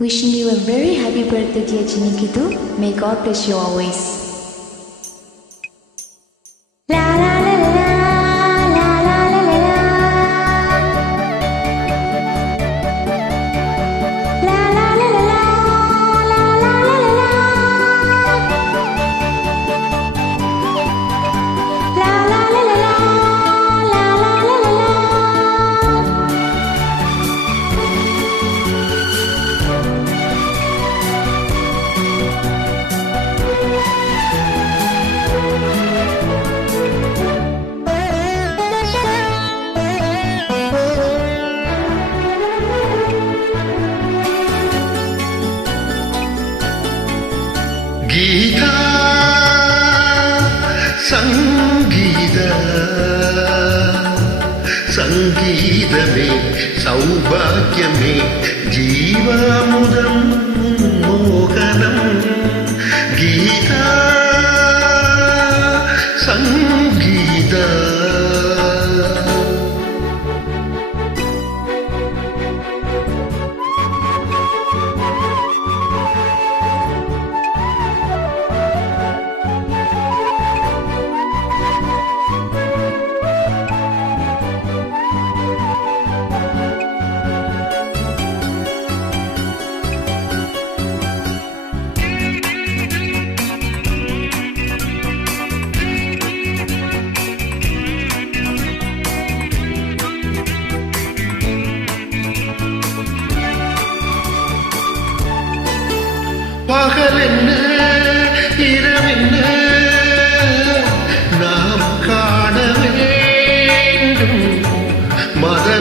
Wishing you a very happy birthday, dear Chinikitu. May God bless you always. వాక్యమే జీవాముదం Mohanam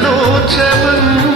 loce bângâ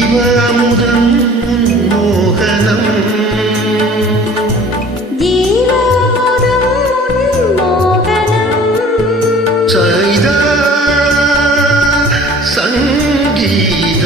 జీవాముదం Mohanam Saida సంగీత.